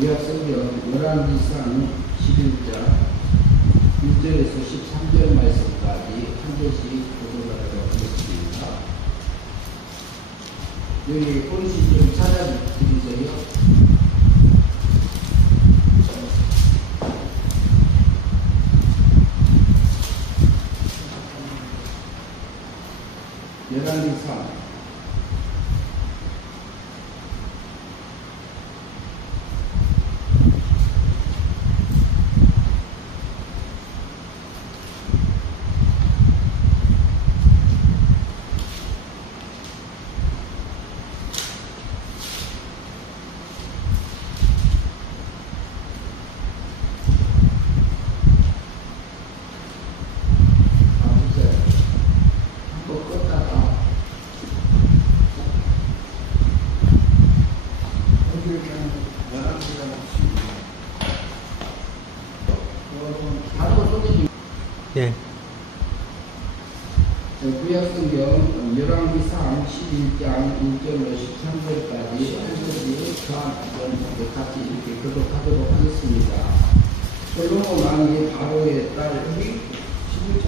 구약성경 열왕기상 11장 1절에서 13절 말씀까지 한 절씩 보도록 하겠습니다. 여기 본시 좀 찾아드리세요. 열왕기상 네. 구약성경 열왕기상 11장 1절로 13절까지 한절씩 저한번 같이 이렇게 교독하도록 하겠습니다. 솔로몬 왕이 바로의 딸 11장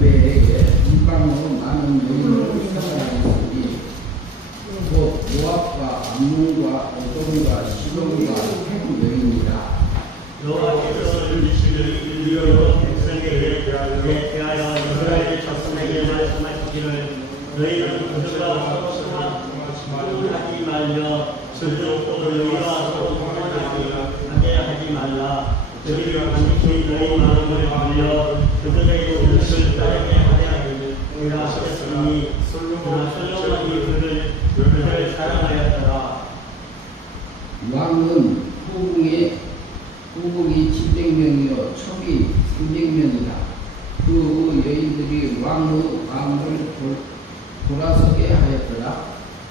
외에 이방으로 많은 여인을 생활하였으니 곧 모압과 암몬과 에돔과 시돈과 한 여인이라. 여호와께서 이르시기를 이르러 백성에게 대하여 이스라엘 자손에게 말씀하시기를 너희는 그들과 서로 하지 말며 그들도 너희와 서로 하게 하지 말라. 그들이 반드시 너희 마음을 돌려 그들의 뜻을 따르게 하려 하셨으니 솔로몬이 그들을 사랑하였더라. 왕은 후궁이 700명이요 첩이 300명이라. 그 여인들이 왕의 마음을 돌아서게 하였더라.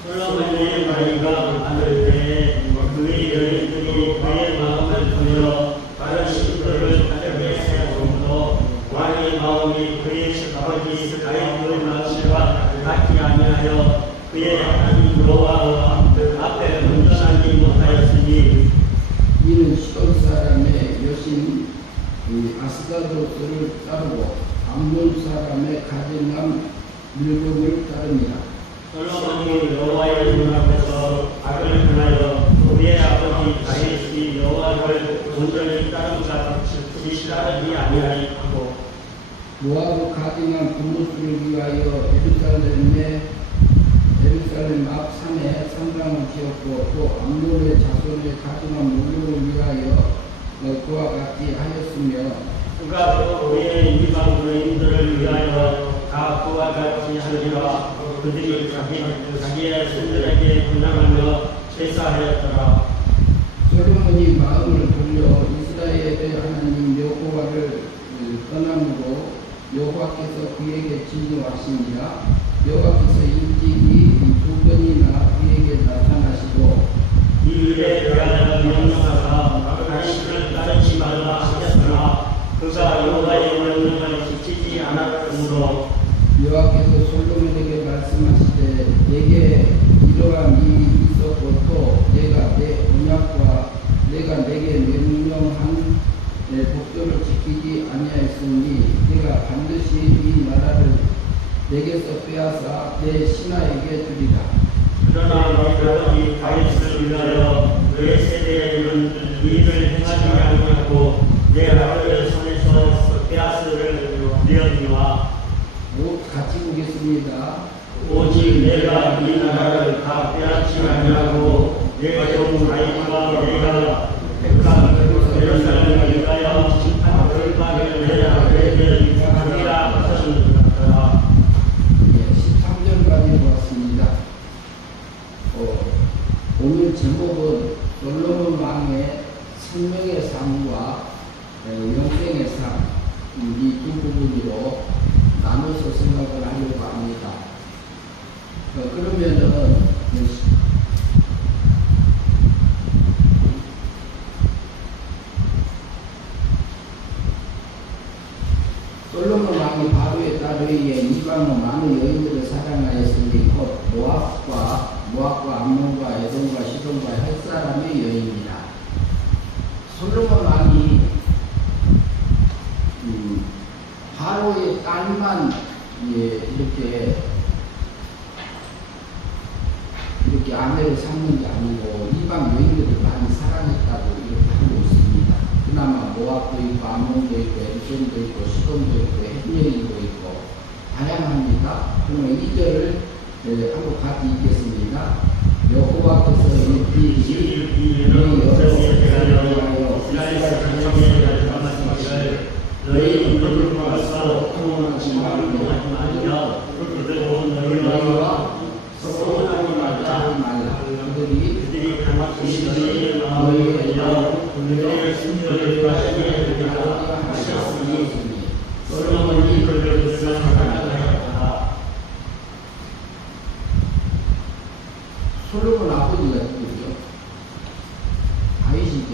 솔로몬의 나이가 많을 때에 그의 여인들이 그의 마음을 돌려 다른 신들을 따르게 하였으므로 왕의 마음이 그의 아버지 다윗의 마음과 같지 아니하여 그의 하나님 여호와 앞에 온전하지 못하였으니 이는 시돈 사람의 여신 아스가도스를 따르고 암몬 사람의 가증한 밀족을 따릅니다. 솔로몬이 여호와의 눈 앞에서 악을 행하여 그의 아버지 다윗이 여호와를 온전히 따른 자 같이 따르지 아니하고 모압의 가증한 분노를 위하여 예루살렘 앞 산에 성당을 지었고 또 암몬의 자손의 가증한 물욕을 위하여 그와 같이 하였으며 그가 또 그의 이방 여인들을 위하여 다 그와 같이 하리라. 그들이 자기의 신들에게 분양하며 제사하였더라. 솔로몬이 마음을 돌려 이스라엘의 하나님 여호와를 떠남으로 여호와께서 그에게 진노하시니라. 여호와께서 일찍이 2번이나 그에게 나타나시고 이 일에 대하여 명령하사 당신을 따르지 말라 하셨으나 그가 여호와의 명령을 지키지 않았으므로 여호와께서 솔로몬에게 말씀하시되 내게 이러한 일이 있었고 또 내가 내 언약과 내가 내게 명령한 내 법도를 지키지 아니하였으니 내가 반드시 이 나라를 내게서 빼앗아 내 신하에게 주리라. 그러나 내 아버지 다윗을 위하여 내 세대에는 이 일을 행하지 아니하고 내 아버지의 손에서 빼앗으려니와 같이 보겠습니다. 오직 내가 이 나라를 다 빼앗지 아니하고 내 종 다윗과 내가 택한 예루살렘을 위하여 심판을 내야 내게 하리라 하셨느니라. 13절까지 보았습니다. 오늘 제목은 솔로몬 왕의 생명의 삶과 영생의 삶, 이 두 부분으로 나눠서 생각을 하려고 합니다. 그러면은 솔로몬 왕이 바로의 딸에 의해 이방의 많은 여인들을 사랑하였으니 곧 모압과 암몬과 에돔과 시돈과 햇사람의 여인이라. 솔로몬 왕이 바로의 딸만 이렇게 아내를 삼는 게 아니고 이방 여인들을 많이 사랑했다고 이렇게 하고 있습니다. 그나마 모압도 있고 암몬도 있고 에드손도 있고 시돈도 있고 헷여인도 있고 다양합니다. 그러면 2절을 한번 같이 읽겠습니다. 여호와께서 일필이 너희 여호와께서 위하여 이스라엘 자손에게 말씀하시기를 너희 인도를 받아서 통원하지 말며 너희와 서운하지 말라. 그들이 강박하시더니 너희의 너희의 신들을 하셨으니 솔로몬이 그들을 사랑하였다. 솔로몬 아버지가 누구죠? 다윗이죠.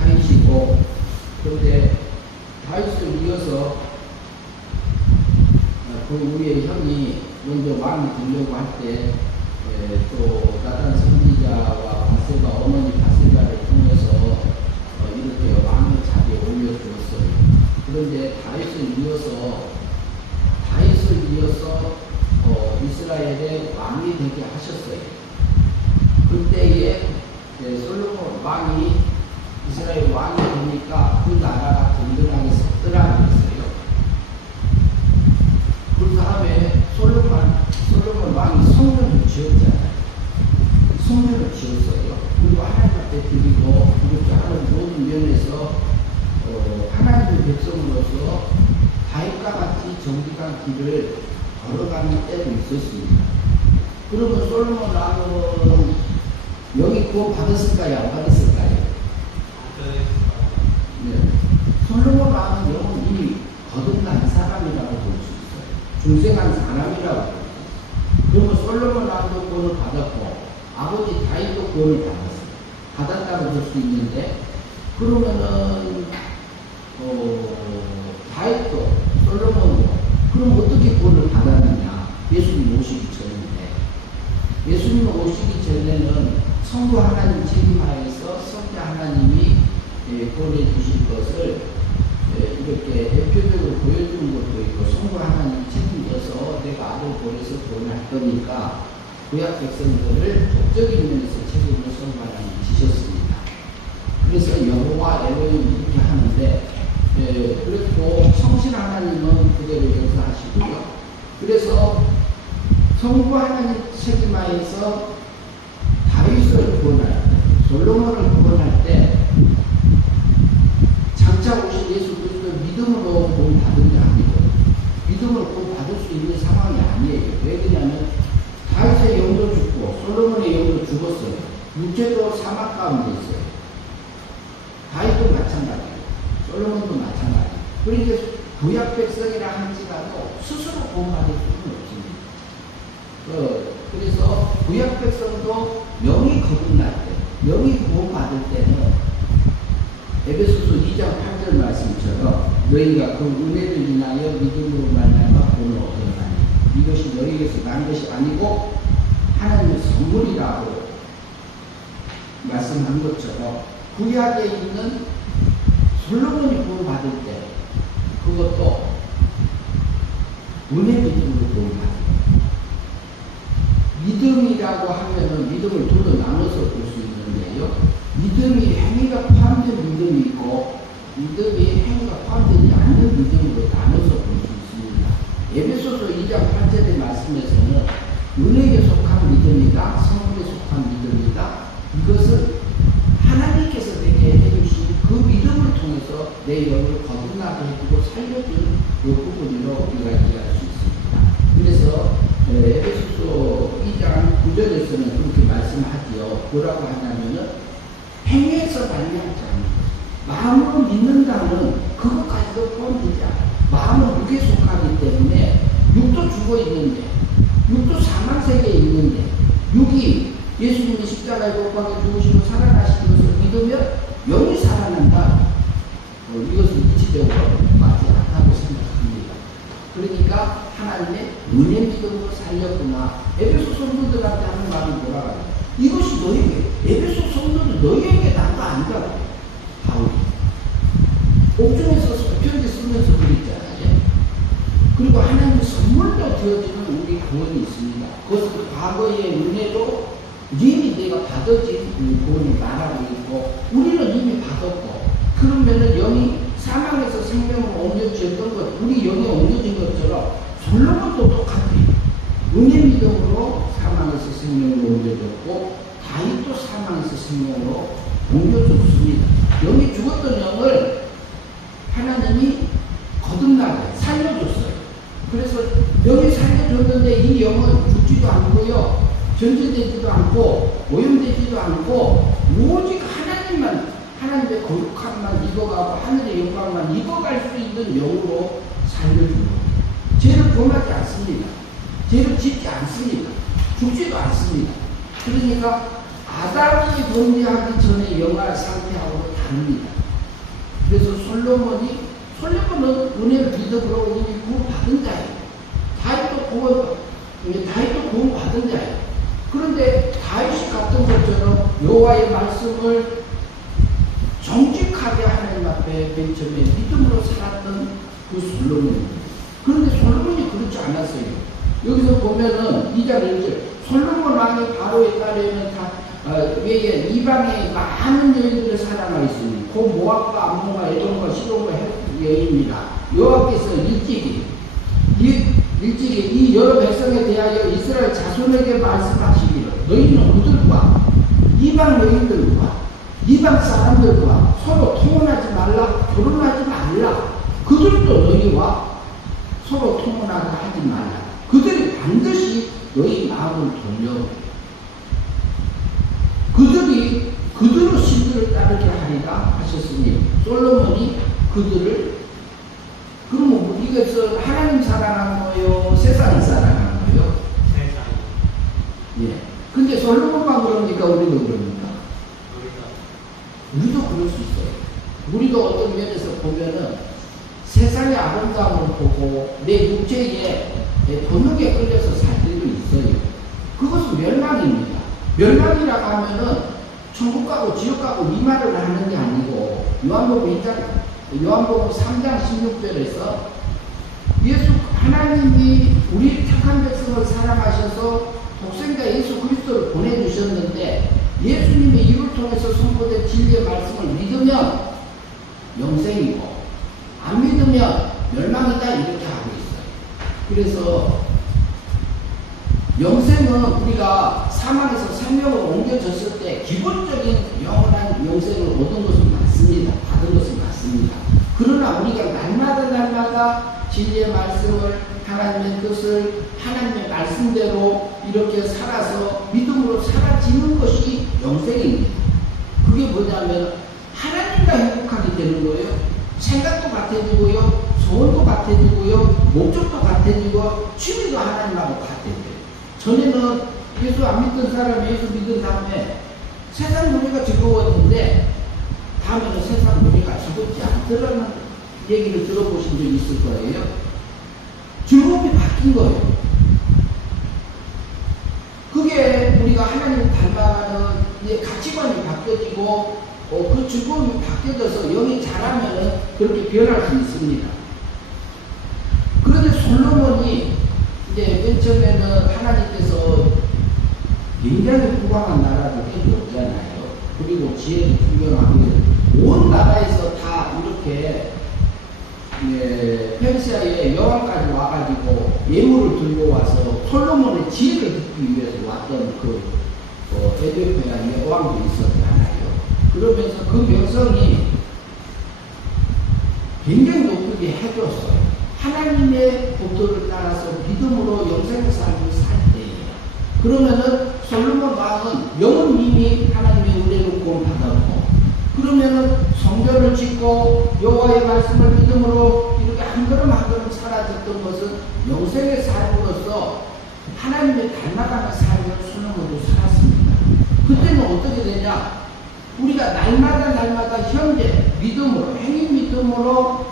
다윗이고, 그런데 다윗을 이어서 그 위에 형이 먼저 왕이 되려고 할 때 또 나단 선지자와 바세바 어머니 바세바를 통해서 이렇게 왕의 자리에 올려주었어요. 그런데 다윗을 이어서 이스라엘의 왕이 되게 하셨어요. 그때에 솔로몬 왕이 이스라엘 왕이 되니까 그 나라가 든든하게 섰더라는 거였어요. 그 다음에 솔로몬 왕이 성전을 지었잖아요. 성전을 지었어요. 그리고 하나님 앞에 드리고 그렇게 하는 모든 면에서 하나님의 백성으로서 다윗과 같이 정직한 길을 걸어가는 때도 있었습니다. 그러면 솔로몬 왕은 여기 구원 받았을까요? 안 받았을까요? 네. 솔로몬 왕은 영은 이미 거듭난 사람이라고 볼 수 있어요. 중생한 사람이라고 볼 수 있어요. 그러면 솔로몬 왕도 구원을 받았고 아버지 다윗도 구원을 받았어요. 받았다고 볼 수 있는데 그러면은 다윗도 솔로몬도 그럼 어떻게 구원을 받았느냐? 예수님 오시기 전인데 예수님 오시기 전에는 성부 하나님 책임하에서 성자 하나님이 보내주실 것을 이렇게 대표적으로 보여주는 것도 있고 성부 하나님 책임져서 내가 아들 보내서 구원할 거니까 구약 백성들을 법적인 면에서 책임을 성부 하나님 지셨습니다. 그래서 여호와 엘로힘 이렇게 하는데 그리고 성신 하나님은 그대로 역사하시고요. 그래서 성부 하나님 책임하에서 다윗을 구원할 때, 솔로몬을 구원할 때 장차 오신 예수 그리스도 믿음으로 구원 받은 게 아니고 믿음으로 구원 받을 수 있는 상황이 아니에요. 왜 그러냐면 다윗의 영도 죽고 솔로몬의 영도 죽었어요. 육체도 사막 가운데 있어요. 다윗도 마찬가지예요. 솔로몬도 마찬가지예요. 그러니까 구약 백성이라 할지라도 스스로 구원받을 수는 없습니다. 그래서 구약 백성도 영이 거듭날 때, 영이 구원받을 때는 에베소서 2장 8절 말씀처럼 너희가 그 은혜를 인하여 믿음으로 말미암아 구원을 얻었나니 이것이 너희에게서 난 것이 아니고 하나님의 선물이라고 말씀한 것처럼 구약에 있는 솔로몬이 구원받을 때 그것도 은혜 믿음으로 구원받을 때 믿음이라고 하면은 믿음을 둘로 나눠서 볼 수 있는데요. 믿음이 행위가 포함된 믿음이 있고 믿음이 행위가 포함되지 않는 믿음으로 나눠서 볼 수 있습니다. 에베소서 2장 8절의 말씀에서는 은혜에 속한 믿음이다, 성령에 속한 믿음이다. 이것은 하나님께서 내게 해주신 그 믿음을 통해서 내 영을 거듭나게 해주고 살려준 그 부분으로 우리가 이해할 수 있습니다. 그래서 에베소서 2장 9절에서는 그렇게 말씀하지요. 뭐라고 하냐면은 행위에서 말미암지 않는 것. 마음으로 믿는다는 그것까지도 포함되지 않아요. 마음은 육에 속하기 때문에 육도 죽어 있는데 육도 사망 세계에 있는데 육이 예수님이 십자가에 못 박혀 죽으시고 살아나신 것을 믿으면 영이 살아난다. 이것은 이치적으로 맞지 않다고 생각합니다. 그러니까 하나님의 은혜 믿음으로 살렸구나. 에베소 성도들한테 하는 말은 뭐라고 해요? 이것이 너희에게 에베소 성도들 이는 너희에게 난 거 아니라고. 바울이. 옥중에서 편지 쓰면서 그랬잖아요. 그리고 하나님의 선물로 되어지는 우리 구원이 있습니다. 그것은 과거의 은혜로 이미 내가 받아진 구원을 말하고 있고, 우리는 이미 받았고, 그러면은 영이 사망에서 생명으로 옮겨졌던 것, 우리 영이 옮겨진 것처럼 솔로몬도 똑같아요. 은혜 믿음으로 사망에서 생명으로 옮겨졌고, 다윗도 사망에서 생명으로 옮겨졌습니다. 영이 죽었던 영을 하나님이 거듭나게 살려줬어요. 그래서 영이 살려줬는데 이 영은 죽지도 않고요, 변질되지도 않고 오염되지도 않고 오직 하나님만, 하나님의 거룩함만 익어가고 하늘의 영광만 익어갈 수 있는 영으로 살려주는 거예요. 죄를 범하지 않습니다. 죄를 짓지 않습니다. 죽지도 않습니다. 그러니까 아담이 범죄하기 전에 영화 상태하고는 다릅니다. 그래서 솔로몬은 은혜를 믿음으로 이미 구원받은 자예요. 다윗도 구원받은 자예요. 그런데 다윗이 갔던 것처럼 여호와의 말씀을 정직하게 하나님 앞에 맨 처음에 믿음으로 살았던 그 솔로몬입니다. 그런데 솔로몬이 그렇지 않았어요. 여기서 보면은 2장 1절 솔로몬 왕이 바로에 따르면 외에 이방의 많은 여인들을 사랑하고 있으니 그 모압과 암몬과 에돔과 시돈과 여인입니다. 여호와께서 일찍이 이 여러 백성에 대하여 이스라엘 자손에게 말씀하시기를 너희는 그들과 이방 여인들과 이방 사람들과 서로 통혼하지 말라, 결혼하지 말라. 그들도 너희와 서로 통혼하게 하지 말라. 그들이 반드시 너희 마음을 돌려 그들로 신들을 따르게 하리라 하셨으니, 솔로몬이 그들을, 그러면 이것은 하나님 사랑한 거예요? 세상 사랑한 거예요? 세상. 예. 근데 솔로몬만 그러니까 우리도 그럽니까? 우리도 그럴 수 있어요. 우리도 어떤 면에서 보면은 세상의 아름다움을 보고 내 육체에, 내 본능에 끌려서 살 때도 있어요. 그것은 멸망입니다. 멸망이라고 하면은 천국 가고 지옥 가고 이 말을 하는 게 아니고, 요한복음 3장 16절에서 하나님이 우리 착한 백성을 사랑하셔서 독생자 예수 그리스도를 보내주셨는데, 예수님의 입을 통해서 선포된 진리의 말씀을 믿으면 영생이고 안 믿으면 멸망이다, 이렇게 하고 있어요. 그래서 영생은 우리가 사망에서 생명으로 옮겨졌을 때 기본적인 영원한 영생을 얻은 것은 맞습니다. 받은 것은 맞습니다. 그러나 우리가 날마다 진리의 말씀을, 하나님의 뜻을 하나님의 말씀대로 이렇게 살아서 믿음으로 살아지는 것이 영생입니다. 그게 뭐냐면 하나님과 행복하게 되는 거예요. 생각도 같아지고요, 소원도 같아지고요, 목적도 같아지고 취미도 하나님하고 같아져요. 전에는 예수 안 믿던 사람이 예수 믿은 다음에 세상 놀이가 즐거웠는데 다음에는 세상 놀이가 즐겁지 않더라는 얘기를 들어보신 적 있을 거예요. 즐거움이 바뀐 거예요. 그게 우리가 하나님 닮아가는 가치관이 바뀌어지고 그 즐거움이 바뀌어져서 영이 자라면 그렇게 변할 수 있습니다. 그런데 솔로몬이 이제 맨 처음에는 하나님께서 굉장히 부강한 나라를 해주었잖아요. 그리고 지혜도 분명하고 온 나라에서 다 이렇게 페르시아의 여왕까지 와가지고 예물을 들고 와서 솔로몬의 지혜를 듣기 위해서 왔던 그 에티오피아 여왕도 있었잖아요. 그러면서 그 명성이 굉장히 높게 해줬어요. 하나님의 법도를 따라서 믿음으로 영생의 삶을 살 때예요. 그러면은 솔로몬 왕은 영은 이미 하나님의 은혜로 구원받았고, 그러면은 성전을 짓고 여호와의 말씀을 믿음으로 이렇게 한 걸음 한 걸음 사라졌던 것은 영생의 삶으로서 하나님의 닮아가는 삶을 솔로몬도 살았습니다. 그때는 어떻게 되냐? 우리가 날마다 현재 믿음으로, 행위 믿음으로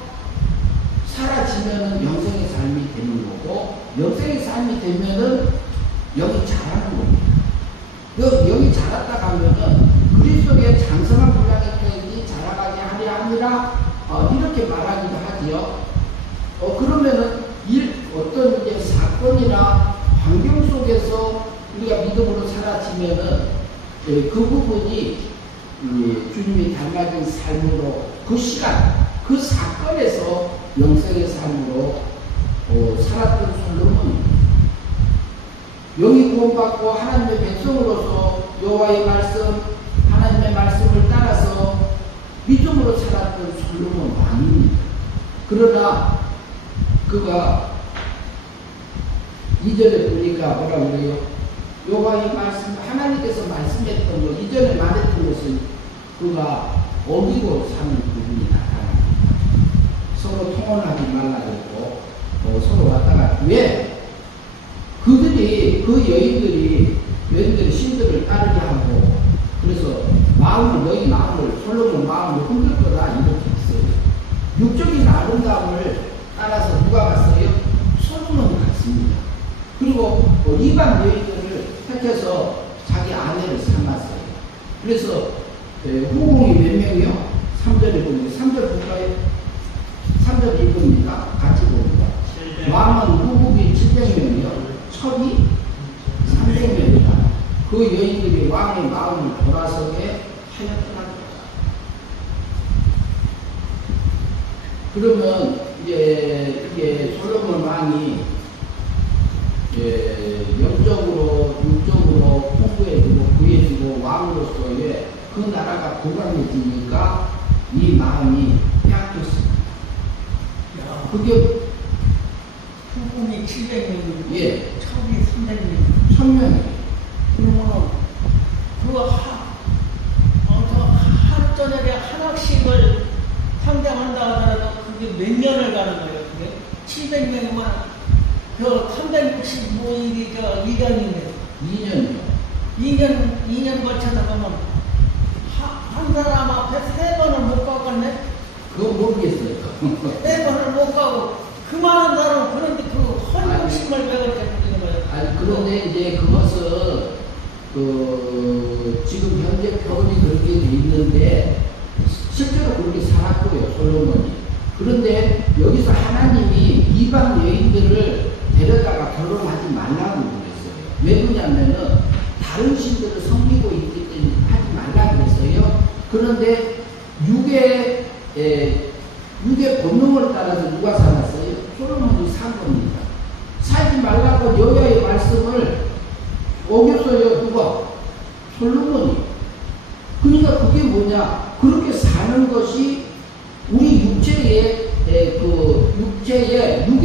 사라지면은 영생의 삶이 되는 거고, 영생의 삶이 되면은 영이 자라는 겁니다. 영이 자랐다 가면은 그리스도 속에 장성한 분량이 자라가게 하려 함이라 이렇게 말하기도 하지요. 그러면은 어떤 이제 사건이나 환경 속에서 우리가 믿음으로 살아지면은 그 부분이 주님이 닮아진 삶으로 그 시간, 그 사건에서 영생의 삶으로 살았던 솔로몬입니다. 영이 구원받고 하나님의 백성으로서 여호와의 말씀, 하나님의 말씀을 따라서 믿음으로 살았던 솔로몬 왕입니다. 그러나 그가 2절에 보니까 뭐라고 그래요? 여호와의 말씀, 하나님께서 말씀했던 거, 이전에 말했던 것을 그가 어기고 사는 부분이 나타납니다. 서로 통혼하지 말라고 했고 서로 왔다가 왜? 그들이 그 여인들이 신들을 따르게 하고 그래서 너희 마음을 솔로몬 마음을 흔들 거다 이렇게 했어요. 육적인 아름다움을 따라서 누가 갔어요? 솔로몬이 갔습니다. 그리고 이방 여인들을 택해서 자기 아내를 삼았어요. 그래서 후궁이 몇 명이요? 3절에 보니까 3절 볼까요? 3절 읽습니다. 같이 봅니다. 왕은 후궁이 700명이요. 첩이 300명이다. 그 여인들이 왕의 마음을 돌아서게 하였더라. 그러면 이게 솔로몬 왕이 영적으로 육적으로 풍부해지고 부해지고 왕으로서의 그 나라가 건강해지니까 이 마음이 빼앗겼습니다. 그게 후궁이 700명이고 예. 첩이 300명. 1000명이에요. 그러면 하루 저녁에 하나씩을 상장한다 하더라도 그게 몇 년을 가는 거예요? 그게 700명이면 그 365일이 1년이네요. 2년이요. 2년 거쳐서 가면 한 사람 앞에 3번을 못 가겠네? 그거 모르겠어요. 3번을 못 가고 그 많은 사람 그런데 그 헌욕심을 배울 때 부리는 거예요. 아니 그런데 이제 그것은 지금 현재 표현이 그렇게 돼 있는데 실제로 그렇게 살았고요 솔로몬이. 그런데 여기서 하나님이 이방 여인들을 데려다가 결혼하지 말라고 그랬어요. 왜 그러냐면은 다른 신들을 섬기고 있기 때문에 하지 말라고 그랬어요. 그런데 육의 본능을 따라서 누가 살았어요? 솔로몬이 산 겁니다. 살지 말라고 여호와의 말씀을 어겼어요. 누가? 솔로몬이. 그러니까 그게 뭐냐? 그렇게 사는 것이 우리 육의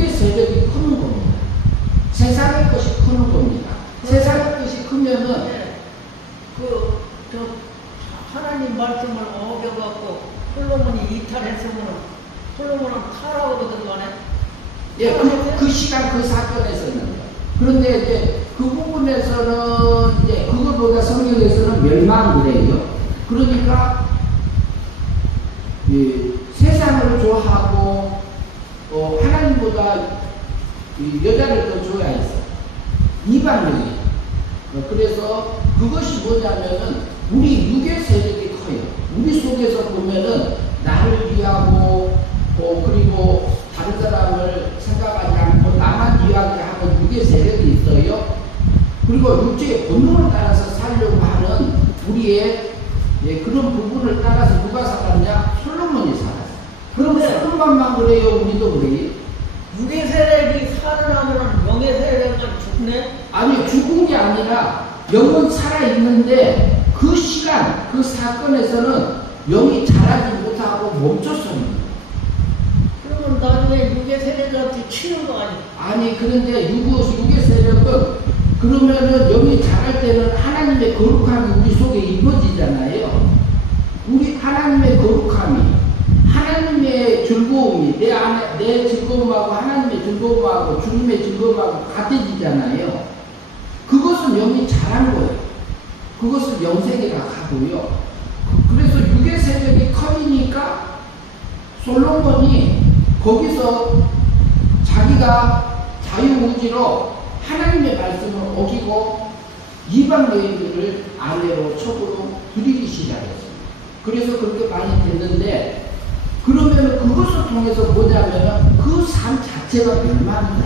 세력이 크는 겁니다. 세상의 것이 크는 겁니다. 세상의 것이 크면은 하나님 말씀을 어겨갖고 솔로몬이 이탈했으면 솔로몬은 타락으로 들어가네. 예, 그 시간 그 사건에서는. 그런데 이제 그 부분에서는 이제 그것보다 성경에서는 멸망이래요. 그러니까 세상을 좋아하고 하나님보다 여자를 더 좋아했어. 이방적인. 그래서 그것이 뭐냐면은 우리 육의 세력이 커요. 우리 속에서 보면은 나를 위하고 그리고 다른 사람을 생각하지 않고 나만 위하게 하는 육의 세력이 있어요. 그리고 육체의 본능을 따라서 살려고 하는 우리의 그런 부분을 따라서 누가 살았냐? 솔로몬이 살았어요. 그런데 솔로몬만 그래요? 우리도 그래요? 육의 세력이 살아나면 영의 세력은 죽네? 아니 죽은 게 아니라 영은 살아있는데 그 시간 그 사건에서는 영이 자라지 못하고 멈췄습니다. 그러면 나중에 육의 세력한테 치는 거 아니야? 아니 그런데 육의 세력은 그러면은 영이 자랄 때는 하나님의 거룩함이 우리 속에 입어지잖아요. 우리 하나님의 거룩함이 하나님의 즐거움이 내 즐거움하고 하나님의 즐거움하고 주님의 즐거움하고 같아지잖아요. 그것은 영이 자란 거예요. 그것을 영생이라 하고요. 그래서 육의 세력이 커지니까 솔로몬이 거기서 자기가 자유의지로 하나님의 말씀을 어기고 이방 여인들을 아내로 첩으로 들이기 시작했습니다. 그래서 그렇게 많이 됐는데, 그러면 그것을 통해서 뭐냐면 그 삶 자체가 멸망이다.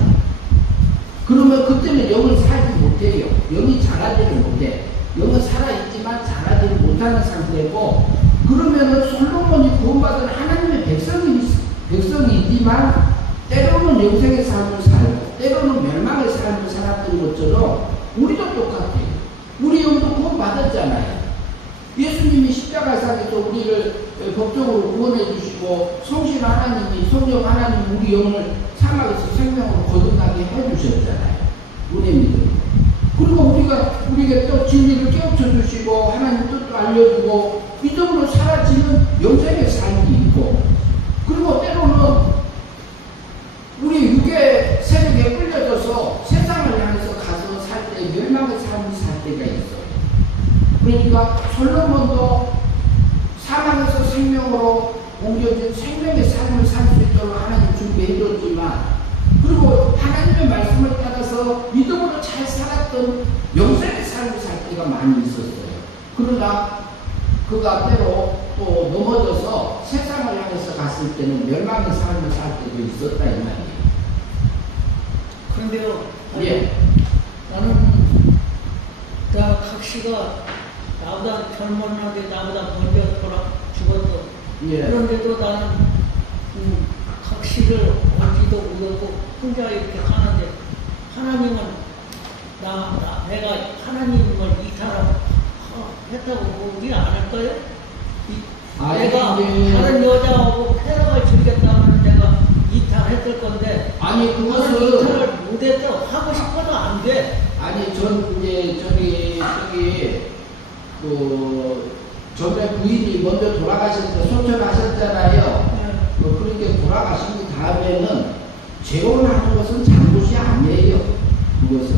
그러면 그때는 영을 살지 못해요. 영이 자라지를 못해. 영은 살아있지만 자라지를 못하는 상태고, 그러면은 솔로몬이 구원받은 하나님의 백성이지만 때로는 영생의 삶을 살고 때로는 멸망의 삶을 살았던 것처럼 우리도 똑같아요. 우리 영도 구원받았잖아요. 예수님이 십자가상에서 우리를 법적으로 구원해 주시고 성신 하나님이 성령 하나님 우리 영을 사막에서 생명으로 거듭나게 해 주셨잖아요. 은혜 믿음. 그리고 우리가 또 진리를 깨우쳐 주시고 하나님 뜻도 알려주고 믿음으로 사라지는 영생의 삶이 있고, 그리고 때로는 우리 육의 세력에 끌려져서 세상을 향해서 가서 살 때 멸망의 삶을 살 때가 있어요. 그러니까 솔로몬도 사망에서 생명으로 옮겨진 생명의 삶을 살 수 있도록 하나님 준비해 줬지만, 그리고 하나님의 말씀을 따라서 믿음으로 잘 살았던 영생의 삶을 살 때가 많이 있었어요. 그러나 그가 때로 또 넘어져서 세상을 향해서 갔을 때는 멸망의 삶을 살 때도 있었다 이 말이에요. 그런데요, 예. 나는 각시가 나보다 젊었는데 나보다 먼저 죽었어. 예. 그런데도 나는 각시를 알지도 못하고 혼자 이렇게 하는데, 하나님은 내가 하나님을 이탈했다고 보지 않을까요? 내가 다른 여자하고 쾌락을 즐겼다면 내가 이탈했을 건데, 아니 나는 그것은 이탈을 못했다고 하고 싶어도 안 돼. 아니 전 이제 저기 그 전에 부인이 먼저 돌아가셨는데 소천하셨잖아요. 그렇게 돌아가신 다음에는 재혼하는 것은 잘못이 아니에요. 그것은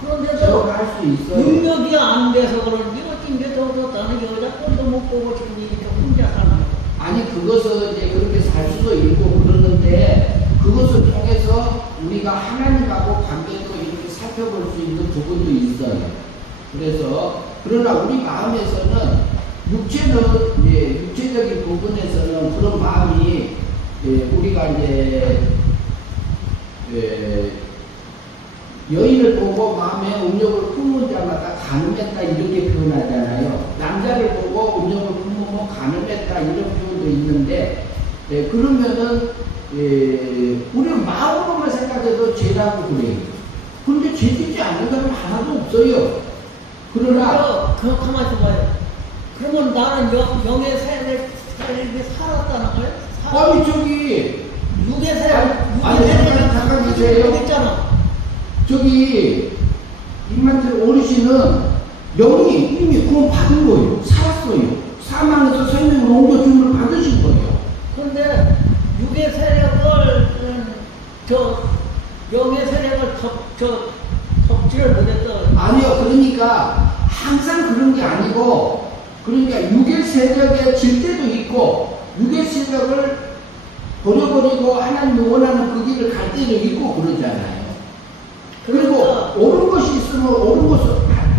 그런데도 재혼할 수 있어요. 능력이 안 돼서 그런지 어쩐게도 나는 여자 꼴도 못 보고 지금 이렇게 혼자 사는 거야. 아니 그것은 이제 그렇게 살 수도 있고 그러는데, 그것을 통해서 우리가 하나님하고 관계도 이렇게 살펴볼 수 있는 부분도 있어요. 그래서 그러나 우리 마음에서는 육체적인 부분에서는 그런 마음이 우리가 이제 여인을 보고 마음에 운명을 품은 자마다 가늠했다 이렇게 표현하잖아요. 남자를 보고 운명을 품으면 가늠했다 이런 표현도 있는데, 그러면은 우리는 마음으로만 생각해도 죄라고 그래요. 그런데 죄짓지 않는 사람 하나도 없어요. 그러나 가만히 봐요. 그러면 나는 영의 삶에 살았다는 거예요? 아니 저기 육의 삶, 아니 잠깐 계세요. 여기 있잖아. 저기 임만철 어르신은 영이 이미 구원 받은 거예요. 살았어요. 사망에서 생명을 옮겨줌을 받으신 거예요. 그런데 육의 세력을 영의 세력을 덮지를 못했다. 아니요. 그러니까 항상 그런 게 아니고, 그러니까 육의 세력에 질 때도 있고 육의 세력을 버려버리고 하나님이 원하는 그 길을 갈 때도 있고 그러잖아요. 그리고 옳은 것이 있으면 옳은 것을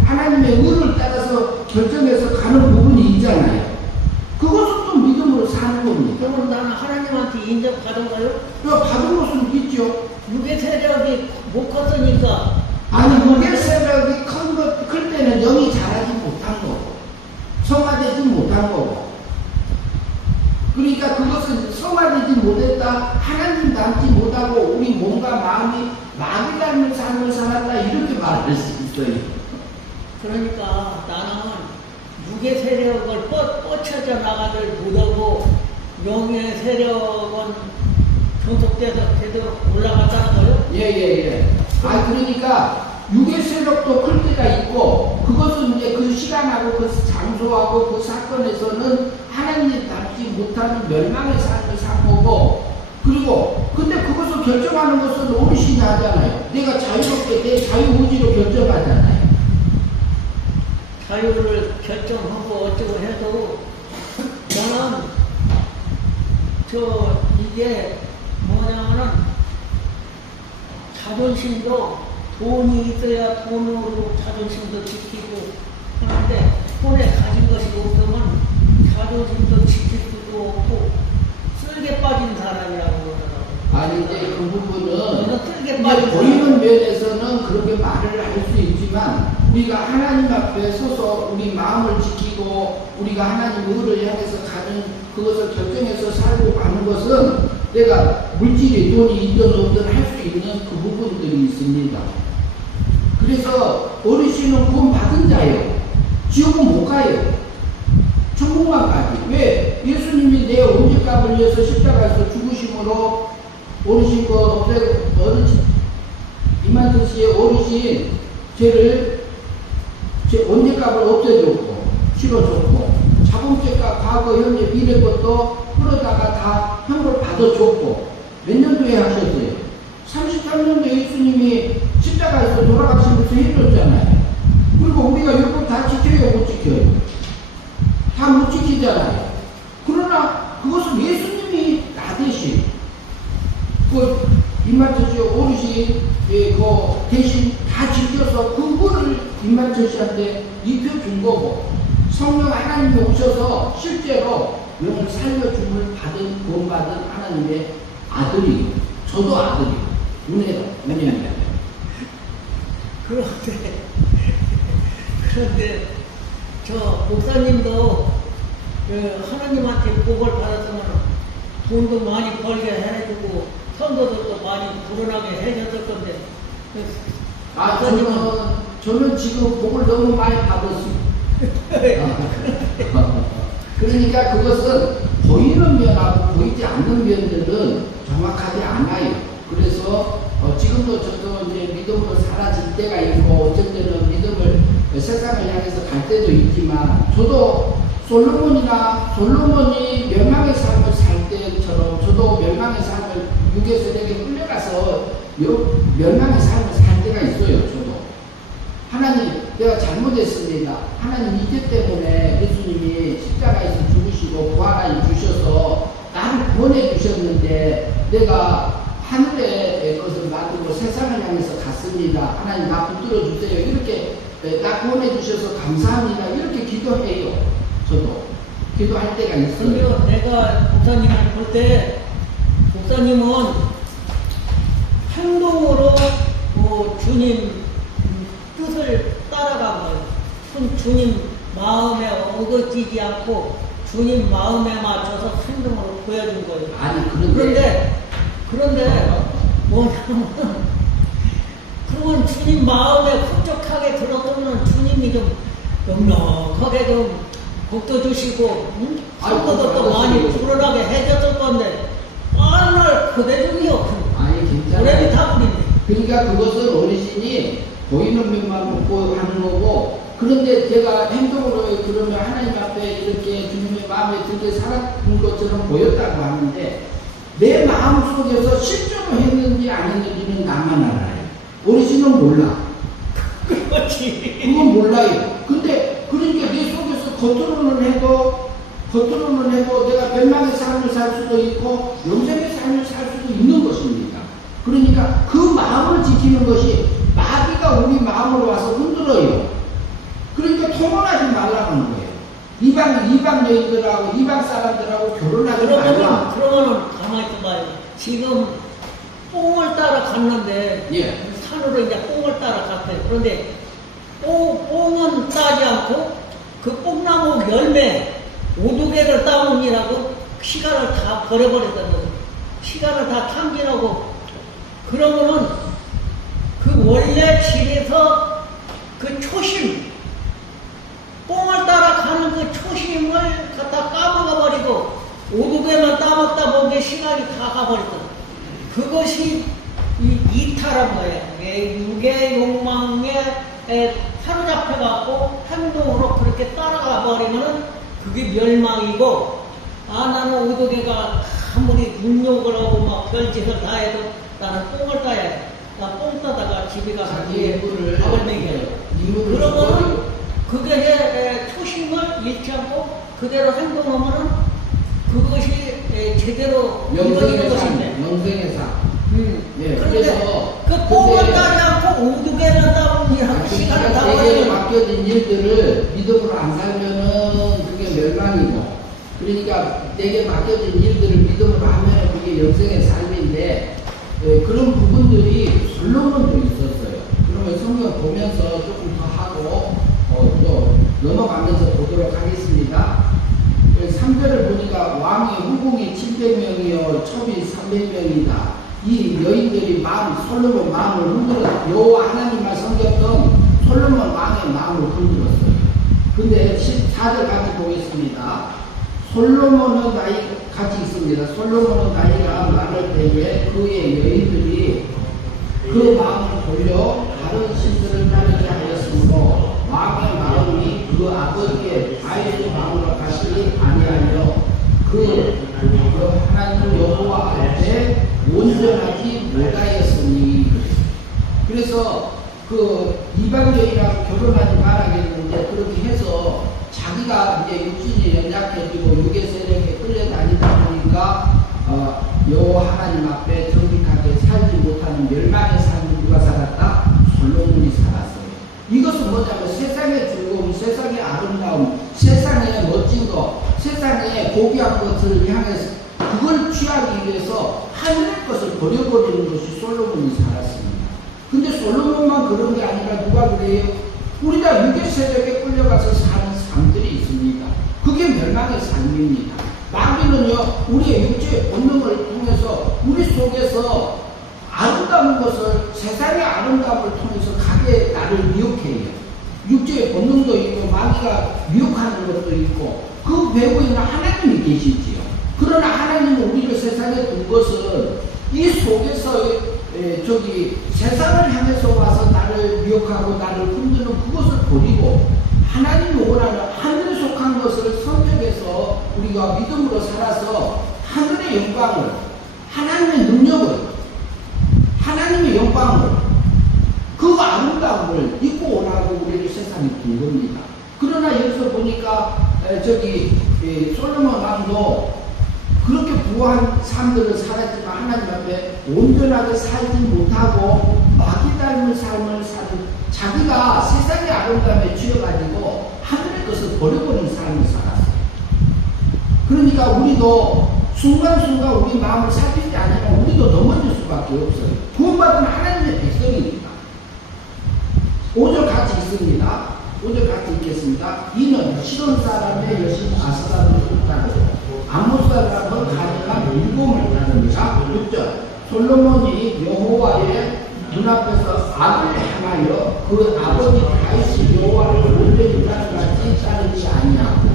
하나님의 의를 따라서 결정해서 가는 부분이 있잖아요. 그것은 또 믿음으로 사는 겁니다. 그러면 나는 하나님한테 인정받은 거요? 받은 것은 있죠. 육의 세력이 못 컸으니까. 아니 육의 세력이 클 때는 영이 자라지 못한 거고 성화되지 못한 거고, 그러니까 그것은 성화되지 못했다, 하나님 닮지 못하고 우리 몸과 마음이 마귀 닮은 삶을 살았다 이렇게 말할 수 있어요. 그러니까 나는 육의 세력을 뻗쳐져 나가질 못하고 영의 세력은 종속돼서 제대로 올라간다는 거예요? 예. 그러니까 육의 세력도 클 때가 있고, 그것은 이제 그 시간하고 그 장소하고 그 사건에서는 하나님 닮지 못하는 멸망의 삶을 산 거고, 그리고 근데 그것을 결정하는 것은 어르신이 하잖아요. 내가 자유롭게 내 자유의지로 결정하잖아요. 자유를 결정하고 어쩌고 해도 저는 이게 뭐냐면은 자존심도 돈이 있어야 돈으로 자존심도 지키고 하는데 돈에 가진 것이 없으면 자존심도 지킬 수도 없고 쓸개 빠진 사람이라고 그러더라고요. 아니 이제 그 부분은 저는 쓸개 이제 빠진 보이는 면에서는 그렇게 말을 할 수 있지만 우리가 하나님 앞에 서서 우리 마음을 지키고 우리가 하나님 의를 향해서 가는 그것을 결정해서 살고 가는 것은 내가 물질이 돈이 있든 없든 할 수 있는 그 부분들이 있습니다. 그래서 어르신은 돈 받은 자예요. 지옥은 못 가요. 천국만 가지. 왜? 예수님이 내 언제값을 위해서 십자가에서 죽으심으로 어르신 어르신 이만희 씨의 어르신 죄를 언제값을 없애줬고 실어줬고 자본죄값 과거 현재 미래 것도 끌어다가 다 형을 받아줬고 몇 년도에 하셨어요? 33년도에 예수님이 십자가에서 돌아가시면서 해줬잖아요. 그리고 우리가 율법 다 지켜요, 못 지켜요? 다 못 지키잖아요. 그러나 그것은 예수님이 나 대신 임만철 씨 어르신 대신 다 지켜서 그거를 임만철 씨한테 입혀준 거고 성령 하나님이 오셔서 실제로 영을 살려줌을 받은 구원받은 하나님의 아들이에요. 저도 아들이에요. 은혜로 왜냐하면 그런데 저 목사님도 하나님한테 복을 받았으면 돈도 많이 벌게 해주고 성도들도 많이 불어나게 해줬을 건데 저는 지금 복을 너무 많이 받았어요. 그러니까 그것은 보이는 면하고 보이지 않는 면들은 정확하지 않아요. 그래서 지금도 저도 이제 믿음으로 사라질 때가 있고 어쩔 때는 믿음을 세상을 향해서 갈 때도 있지만 저도 솔로몬이 멸망의 삶을 살 때처럼 저도 멸망의 삶을 유괴세력에 끌려가서 멸망의 삶을 살 때가 있어요. 저도 하나님 내가 잘못했습니다. 하나님 이죄 때문에 예수님이 십자가에서 죽으시고 부활하여 주셔서 나를 구원해 주셨는데 내가 하늘의 것을 만들고 세상을 향해서 갔습니다. 하나님 나 붙들어 주세요. 이렇게 나 구원해 주셔서 감사합니다. 이렇게 기도해요. 저도 기도할 때가 있어요. 내가 목사님을 볼 때 목사님은 행동으로 주님 뜻을 따라가고 주님 마음에 어긋지지 않고 주님 마음에 맞춰서 행동으로 보여준 거예요. 아니 그런데 뭐냐면 그러면 주님 마음에 흡족하게 들어보면 주님이 좀 넉넉하게 좀 복도 주시고 성도들도 많이 불어나게 해줬을 건데 날 그대중이요. 아니 괜찮아요. 노래비 다 부리네. 그러니까 그것은 어르신이 보이는 면만 보고 하는 거고 그런데 제가 행동으로 그러면 하나님 앞에 이렇게 주님의 마음에 들게 살았던 것처럼 보였다고 하는데 내 마음 속에서 실제로 했는지 안 했는지는 나만 알아요. 어르신은 몰라. 그렇지. 그건 몰라요. 근데 그러니까 내 속에서 겉으로는 해도 내가 멸망의 삶을 살 수도 있고 영생의 삶을 살 수도 있는 것입니다. 그러니까 그 마음을 지키는 것이 마귀가 우리 마음으로 와서 흔들어요. 그러니까 통혼하지 말라는 거예요. 이방 여인들하고 이방 사람들하고 결혼하지 말라. 그러면은 가만히 있어봐요. 지금 뽕을 따라 갔는데 산으로 이제 뽕을 따라 갔어요. 그런데 뽕은 따지 않고 그 뽕나무 열매 5~2개를 따오느라고 시간을 다 버려버렸다는 거죠. 시간을 다 탕진하고 그러면은 그 원래 길에서 그 초심 뽕을 따라가는 그 초심을 갖다 까먹어버리고 5~2개만 따먹다 보니 시간이 다 가버렸다. 그것이 이탈한 거예요. 육의 욕망에 사로잡혀갖고 행동으로 그렇게 따라가 버리면은 그게 멸망이고 나는 5~2개가 아무리 능욕을 하고 막 별짓을 다 해도 나는 뽕을 따야 돼. 나 뽕 따다가 집에 가서 밥을 먹여요. 그러면은 그게 초심을 잃지 않고 그대로 행동하면은 그것이 제대로 이루어지는 것인데. 영생의 삶. 그런데 그 뽑은 따지 않고 오두개는 따보면 시간을 다 내게 버리는 맡겨진 일들을 믿음으로 안 살면은 그게 멸망이고, 그러니까 내게 맡겨진 일들을 믿음으로 하면 그게 영생의 삶인데, 그런 부분들이 솔로몬도 있었어요. 그러면 성경 보면서 조금 더 하고 또 넘어가면서 보도록 하겠습니다. 3절을 보니까 왕의 후궁이 700명이요 첩이 300명이다. 이 여인들이 솔로몬 마음을 흔들었어요. 여호와 하나님만 섬겼던 솔로몬 왕의 마음을 흔들었어요. 근데 14절 같이 보겠습니다. 솔로몬은 같이 있습니다. 솔로몬은 나이가 많을 때에 그의 여인들이 그 마음을 돌려 다른 신들을 따르게 하였으므로 왕의 마음이 그 아버지의 다윗의 마음으로 가시지 아니하여 그 하나님 여호와 앞에 온전하지 못하였으니. 그래서 그 이방적이라고 결혼하지 말아야겠는데 그렇게 해서 자기가 이제 육신이 연약해지고 육의 세력에 끌려다니다 보니까 여호와 하나님 앞에 정직하게 살지 못하는 멸망의 삶을 누가 살았다? 솔로몬이 살았어요. 이것은 뭐냐면 세상의 즐거움, 세상의 아름다움, 세상의 멋진 것, 세상의 고귀한 것을 향해서 그걸 취하기 위해서 하늘의 것을 버려버리는 것이 솔로몬이 살았습니다. 근데 솔로몬만 그런 게 아니라 누가 그래요? 우리가 육의 세력에 끌려가서 사는 삶들이 있습니다. 그게 멸망의 삶입니다. 마귀는요, 우리의 육체의 본능을 통해서 우리 속에서 아름다운 것을, 세상의 아름다움을 통해서 가게 나를 미혹해요. 육체의 본능도 있고 마귀가 미혹하는 것도 있고 그 배후에 있는 하나님이 계시지요. 그러나 하나님은 우리를 세상에 둔 것은 이 속에서 세상을 향해서 와서 나를 미혹하고 나를 흔드는 그것을 버리고 하나님이 원하는 하늘에 속한 것을 선택해서 우리가 믿음으로 살아서 하늘의 영광을, 하나님의 능력을, 하나님의 영광을, 그 아름다움을 입고 오라고 우리를 세상에 둔 겁니다. 그러나 여기서 보니까 솔로몬 왕도 그렇게 부한 삶들을 살았지만 하나님 앞에 온전하게 살지 못하고 마귀 닮은 삶을 사는, 자기가 세상의 아름다움에 취해가지고 하늘의 것을 버려버리는 삶을 살았어요. 그러니까 우리도 순간순간 우리 마음을 살피지 않으면 우리도 넘어질 수밖에 없어요. 구원받은 하나님의 백성이니까. 5절 같이 있습니다. 5절 같이 읽겠습니다. 이는 시돈 사람의 여신 아스라를 따르고 암몬 사람은 가증한 일곰을 따릅니다. 6절 솔로몬이 여호와의 눈앞에서 악을 행하여 그 아버지 다윗이 여호와를 온전히 따르지 따르지 아니하고.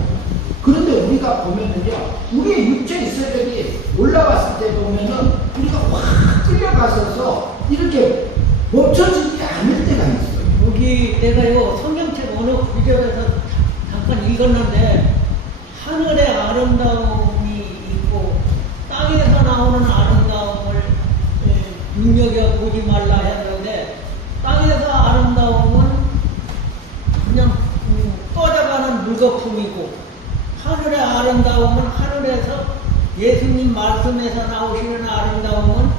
그런데 우리가 보면은요, 우리의 육체의 세력이 올라왔을 때 보면은 우리가 확 끌려가서서 이렇게 멈춰지지 않을 때가 있어요. 여기 내가요 성경책 어느 구절에서 잠깐 읽었는데 하늘의 아름다움이 있고 땅에서 나오는 아름다움을 눈여겨보지 말라 했는데, 땅에서 아름다움은 그냥 꺼져가는 물거품이고 하늘의 아름다움은 하늘에서 예수님 말씀에서 나오시는 아름다움은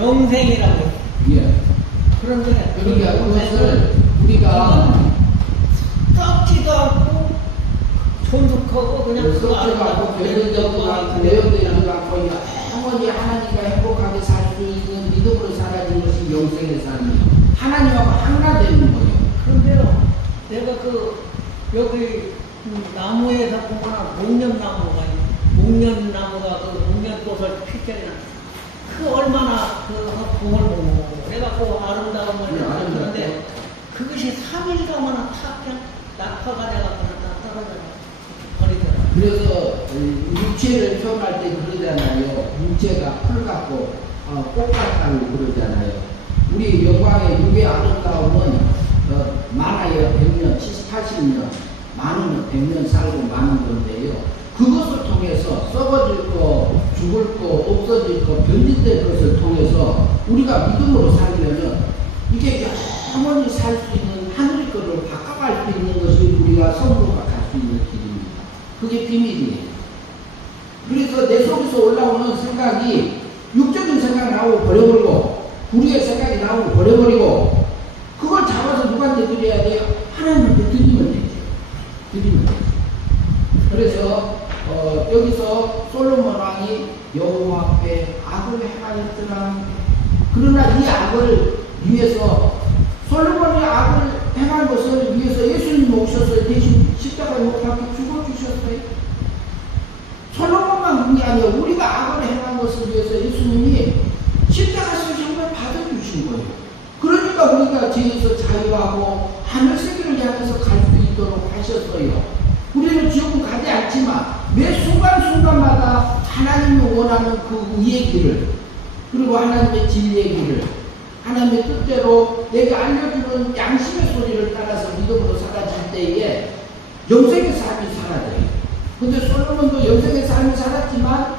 영생이라고 해요. 예. 그런데 그러니까 그것을 우리가 썩지도 않고 존속하고 그냥 그 썩지도 않고 변형되지도 않고 내용되지도 않고 영원히 하나님과 행복하게 살 수 있는 믿음으로 살아가는 것이 영생의 삶이에요. 하나님하고 하나 되는 거예요. 그런데요, 내가 여기 나무에서 보면 목련나무가 있고 목련나무가 목련꽃을 피잖아요. 얼마나 공을 보고 내가 아름다움을 느꼈는데 그것이 3일 가면 그냥 낙화가 돼가지고 떨어져요. 그래서 육체를 표현할 때 그러잖아요. 육체가 풀 같고 꽃 같다고 그러잖아요. 우리 영광의 육의 아름다움은 많아야 100년, 70, 80년, 많으면 100년 살고 많은 건데요. 그것을 통해서 썩어질 거, 죽을 거, 없어질 거, 변질될 것을 통해서 우리가 믿음으로 살려면 이게 영원히 살 수 있는 하늘의 것을 바꿔갈 수 있는 것이 우리가 성도가 갈 수 있는 길입니다. 그게 비밀이에요. 그래서 내 속에서 올라오는 생각이 육적인 생각 나오고 버려버리고, 우리의 생각이 나오고 죄에서 자유하고 하늘 세계를 향해서 갈 수 있도록 하셨어요. 우리는 지옥은 가지 않지만 매 순간순간마다 하나님이 원하는 그 의의 길을, 그리고 하나님의 진리의 길을, 하나님의 뜻대로 내가 알려주는 양심의 소리를 따라서 믿음으로 살아질 때에 영생의 삶이 살아져요. 근데 솔로몬도 영생의 삶을 살았지만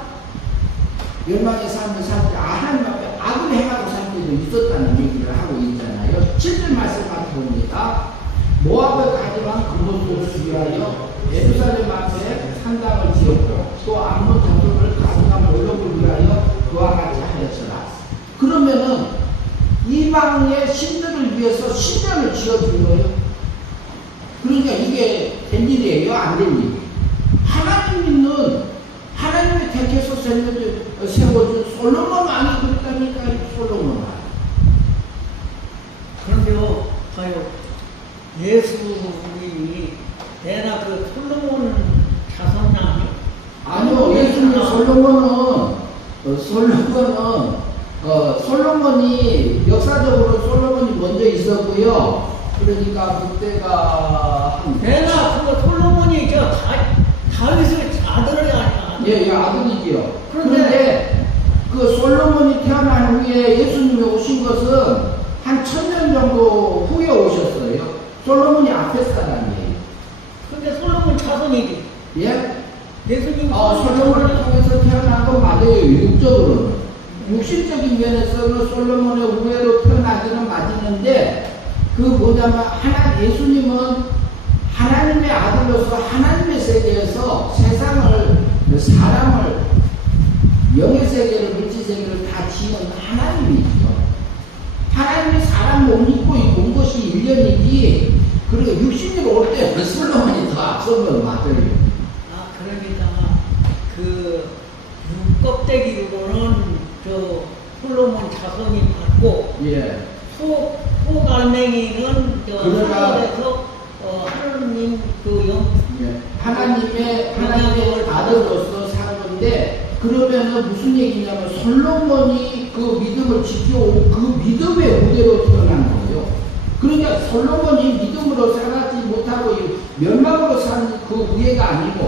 멸망의 삶을 살 때 하나님 앞에 악을 행하고 살 때도 있었다는 얘기를 하고 있잖아요. 7절 말씀 같이 봅니다. 모압을 가지만 그것을 위하여 예루살렘 앞에 산당을 지었고 또 암몬 자손을 가져간 몰록을 위하여 그와 같이 하였으나, 그러면은 이방의 신들을 위해서 신전을 지어준 거예요. 그러니까 이게 된 일이에요? 안 된 일이에요? 하나님 믿는, 하나님이 택해서 세워준 솔로몬 왕이 그랬다니까. 솔로몬 왕. 그런데요, 봐요. 예수님이 내나 그 솔로몬 자손남이? 아니요, 예수님 솔로몬이 역사적으로 솔로몬이 먼저 있었고요. 그러니까 그때가 내나 그 솔로몬이 저 다윗의 아들이 아니야. 예, 아들이지요. 그런데 그 솔로몬이 태어난 후에 예수님이 오신 것은 한 1000년 정도 후에 오셨어요. 솔로몬이 앞에 사람이에요. 근데 솔로몬 자손이지. 예? 예수님 솔로몬을 통해서 태어난 건 맞아요. 육적으로는. 육신적인 면에서는 솔로몬의 후예로 태어나기는 맞는데, 그 뭐냐면 예수님은 하나님의 아들로서 하나님의 세계에서 세상을, 사람을, 영의 세계를, 물질 세계를 다 지은 하나님이죠. 하나님이 사람 못 입고 온 것이 1년이지, 그리고 육신으로 올 때 솔로몬이 더 앞선 건 맞아요. 아, 그러니까 그 껍데기로는 저 솔로몬 자손이 받고, 예. 소갈맹이는 저 그러나- 하늘에서 하느님 예. 하나님의 아들로서 산 건데, 그러면은 무슨 얘기냐면 솔로몬이 그 믿음을 지켜온 그 믿음의 무대로 태어난 거예요. 그러니까 솔로몬이 믿음으로 살았지 못하고 멸망으로 산 그 우애가 아니고,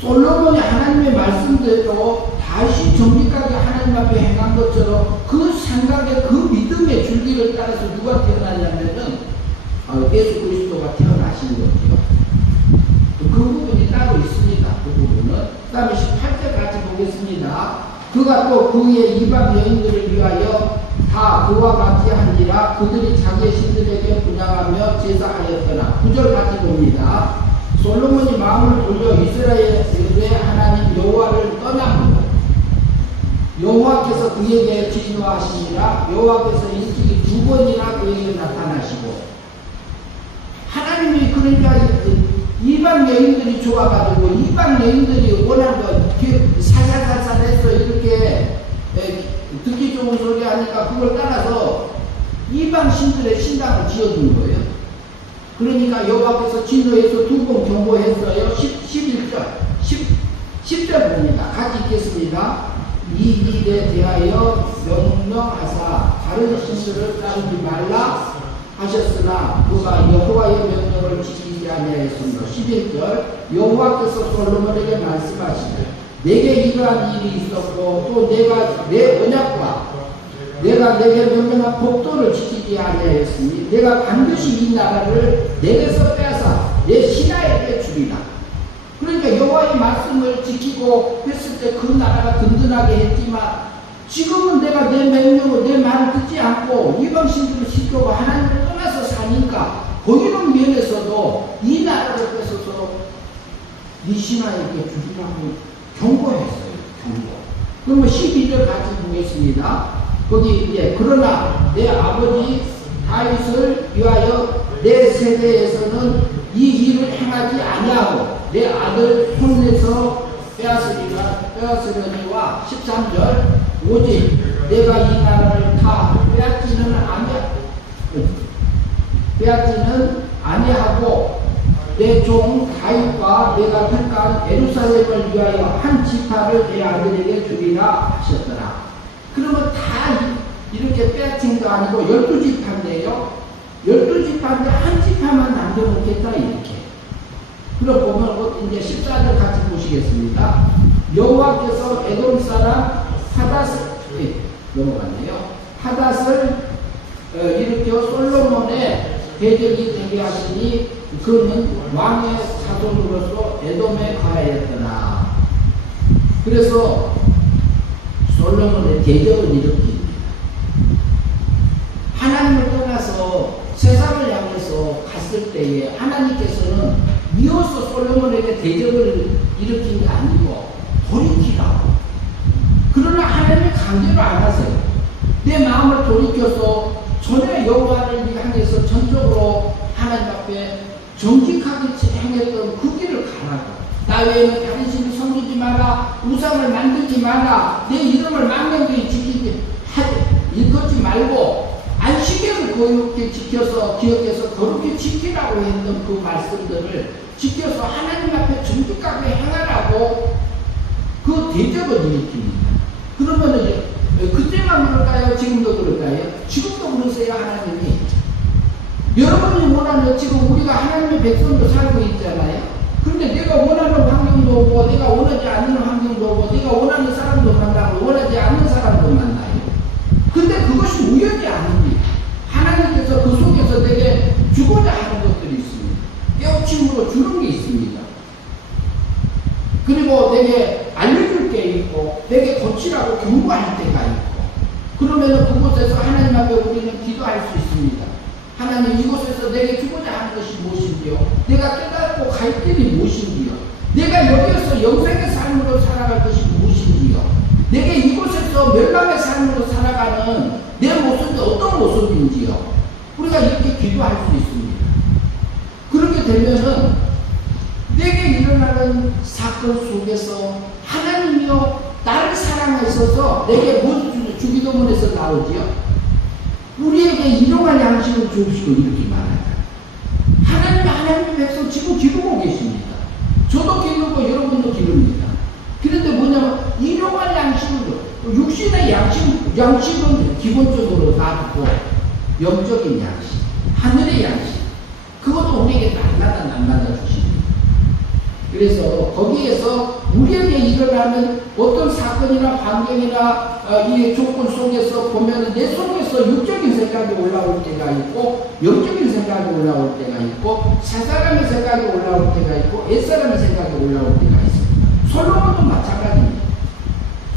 솔로몬이 하나님의 말씀대로 다시 정직하게 하나님 앞에 행한 것처럼 그 생각의 그 믿음의 줄기를 따라서 누가 태어났냐면은 예수 그리스도가 태어나신 거죠. 그 부분이 따로 있습니다. 그 부분은. 그 다음에 18절 같이 보겠습니다. 그가 또 그의 이방 여인들을 위하여 다 그와 같이 한지라 그들이 자기의 신들에게 분양하며 제사하였더나. 9절 같이 봅니다. 솔로몬이 마음을 돌려 이스라엘의 하나님 여호와를 떠나므로 여호와께서 그에게 진노하시니라. 여호와께서 일찍이 2번이나 그에게 나타나시고, 하나님이 그러니까 이방 여인들이 좋아가지고 이방 여인들이 원하는 거 살살살살해서 이렇게 듣기 좋은 소리 하니까 그걸 따라서 이방 신들의 신당을 지어준 거예요. 그러니까 여호와께서 진노해서 2번 경고했어요. 11절 10절 봅니다. 같이 읽겠습니다. 이 일에 대하여 명령하사 다른 신들을 따르지 말라 하셨으나 그가 여호와의 명령을 지키지 아니하였으므로. 11절 여호와께서 솔로몬에게 말씀하시되 내게 이러한 일이 있었고 또 내가 내 언약과 내가 내게 명령한 법도를 지키지 아니하였으니 내가 반드시 이 나라를 내게서 빼앗아 내 신하에게 주리라. 그러니까 여호와의 말씀을 지키고 했을 때 그 나라가 든든하게 했지만, 지금은 내가 내 명령을 내 말을 듣지 않고 이방 신들을 시켜고 하나님을 떠나서 사니까 보이는 면에서도 이 나라를 뺏어서 네 신하에게 주리라고 경고했어요. 경고. 그러면 12절 같이 보겠습니다. 거기 이제 그러나 내 아버지 다윗을 위하여 내 세대에서는 이 일을 행하지 아니하고 내 아들 손에서 빼앗으려니와 13절 오직 내가 이 나라를 다 빼앗지는 아니하고 내 종 다윗과 내가 택한 예루살렘을 위하여 한 지파를 내 아들에게 주리라 하셨더라. 그러면 다 이렇게 빼앗은 거 아니고 12지파인데요. 12지파인데 한 지파만 남겨놓겠다 이렇게. 그럼 보면 이제 14절 같이 보시겠습니다. 여호와께서 에돔 사람 하닷을 넘어갔네요. 하닷을 일으켜 솔로몬의 대적이 되게 하시니 그는 왕의 자손으로서 에돔에 거하였더라. 그래서 솔로몬의 대적을 일으킵니다. 하나님을 떠나서 세상을 향해서 갔을 때에 하나님께서는 미워서 솔로몬에게 대적을 일으킨 게 아니고 돌이키라고. 그러나 하나님이 강제로 안 하세요. 내 마음을 돌이켜서 전에 여호와를 향해서 전적으로 하나님 앞에 정직하게 행했던 그 길을 가라고. 나 외에는 다른 신을 섬기지 마라. 우상을 만들지 마라. 내 이름을 망령되이 지키지 일컫지 말고 안식일을 거룩히 지켜서 기억해서 거룩히 지키라고 했던 그 말씀들을 지켜서 하나님 앞에 정직하게 행하라고 그 대적을 일으킵니다. 그러면 이제 그때만 그럴까요? 지금도 그럴까요? 지금도 그러세요. 하나님이 여러분이 원하는 지금 우리가 하나님의 백성으로 살고 있잖아요. 그런데 내가 원하는 환경도 오고 내가 원하지 않는 환경도 오고 내가 원하는 사람도 만나고 원하지 않는 사람도 만나요. 근데 그것이 우연이 아닙니다. 하나님께서 그 속에서 내게 주고자 하는 것들이 있습니다. 깨우침으로 주는 게 있습니다. 그리고 내게 알려줄 게 있고 내게 고치라고 경고할 때가 있고 그러면 그곳에서 하나님 앞에 우리는 기도할 수 있습니다. 하나님 이곳에서 내게 주고자 하는 것이 무엇인지요? 내가 깨닫고 갈 길이 무엇인지요? 내가 여기에서 영생의 삶으로 살아갈 것이 무엇인지요? 내게 이곳에서 멸망의 삶으로 살아가는 내 모습이 어떤 모습인지요? 우리가 이렇게 기도할 수 있습니다. 그렇게 되면은 내게 일어나는 사건 속에서 하나님이요 나를 사랑하셔서 내게 뭐 주기도문에서 나오지요? 우리에게 일용할 양식을 주시고 이렇게 말합니다. 하나님의 백성 지금 기르고 계십니다. 저도 기르고 여러분도 기릅니다. 그런데 뭐냐면 일용할 양식을 육신의 양식은 기본적으로 놔두고 영적인 양식, 하늘의 양식 그것도 우리에게 날마다 주십니다. 그래서 거기에서 우리에게 일어나는 어떤 사건이나 환경이나 이 조건 속에서 보면 내 속에서 육적인 생각이 올라올 때가 있고 영적인 생각이 올라올 때가 있고 사사람의 생각이 올라올 때가 있고 옛사람의 생각이 올라올 때가 있습니다. 솔로몬도 마찬가지입니다.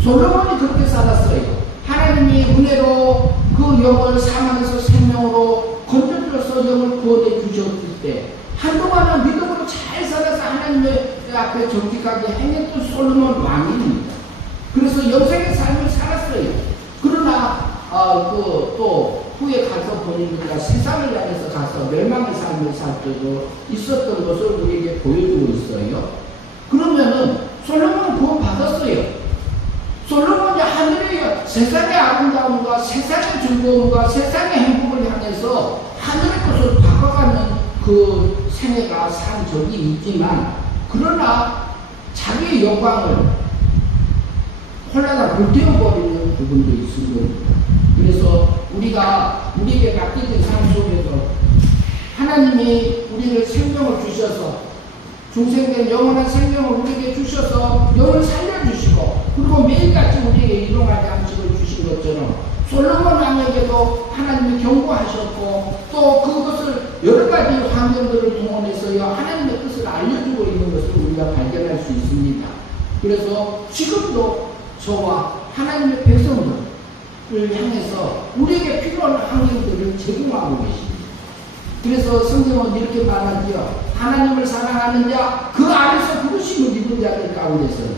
솔로몬이 그렇게 살았어요. 하나님이 은혜로 그 영을 사망에서 생명으로 건져들어서 영을 구원해 주셨을 때 한동안은 믿음으로 잘 살아서 하나님의 앞에 정직하게 행했던 솔로몬 왕입니다. 그래서 영생의 삶을 살았어요. 그러나 또 후에 가서 보니까 세상을 향해서 가서 멸망의 삶을 살 때도 있었던 것을 우리에게 보여주고 있어요. 그러면은 솔로몬은 구원 받았어요. 솔로몬이 하늘의 세상의 아름다움과 세상의 즐거움과 세상의 행복을 향해서 하늘의 것을 바꿔가는 그 생애가 산 적이 있지만 그러나 자기의 영광을 홀라당 불태워버리는 부분도 있을 겁니다. 그래서 우리에게 맡겨진 삶 속에서 하나님이 우리를 생명을 주셔서 중생된 영원한 생명을 우리에게 주셔서 영을 살려주시고 그리고 매일같이 우리에게 일용할 양식을 주신 것처럼 솔로몬 왕에게도 하나님이 경고하셨고 또 그것을 여러 가지 환경들을 동원해서요 하나님의 뜻을 알려주고 있는 것을 우리가 발견할 수 있습니다. 그래서 지금도 저와 하나님의 백성들을 향해서 우리에게 필요한 환경들을 제공하고 계십니다. 그래서 성경은 이렇게 말하지요. 하나님을 사랑하는 자, 그 안에서 부르심을 입은 자들 가운데서는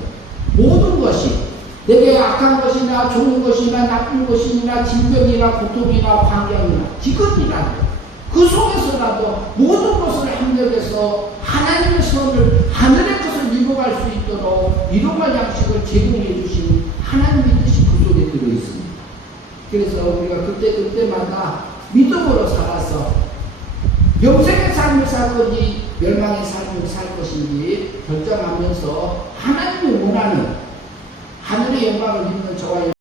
모든 것이 내게 악한 것이나 좋은 것이나 나쁜 것이나 질병이나 고통이나 환경이나 기근이라도 그 속에서라도 모든 것을 합력해서 하나님의 선을 하늘의 것을 입어갈 수 있도록 일용할 양식을 제공해 주신 하나님의 뜻이 그 속에 들어있습니다. 그래서 우리가 그때마다 믿음으로 살아서 영생의 삶을 살 건지 멸망의 삶을 살 것인지 결정하면서 하나님이 원하는 하늘의 영광을 입는 저와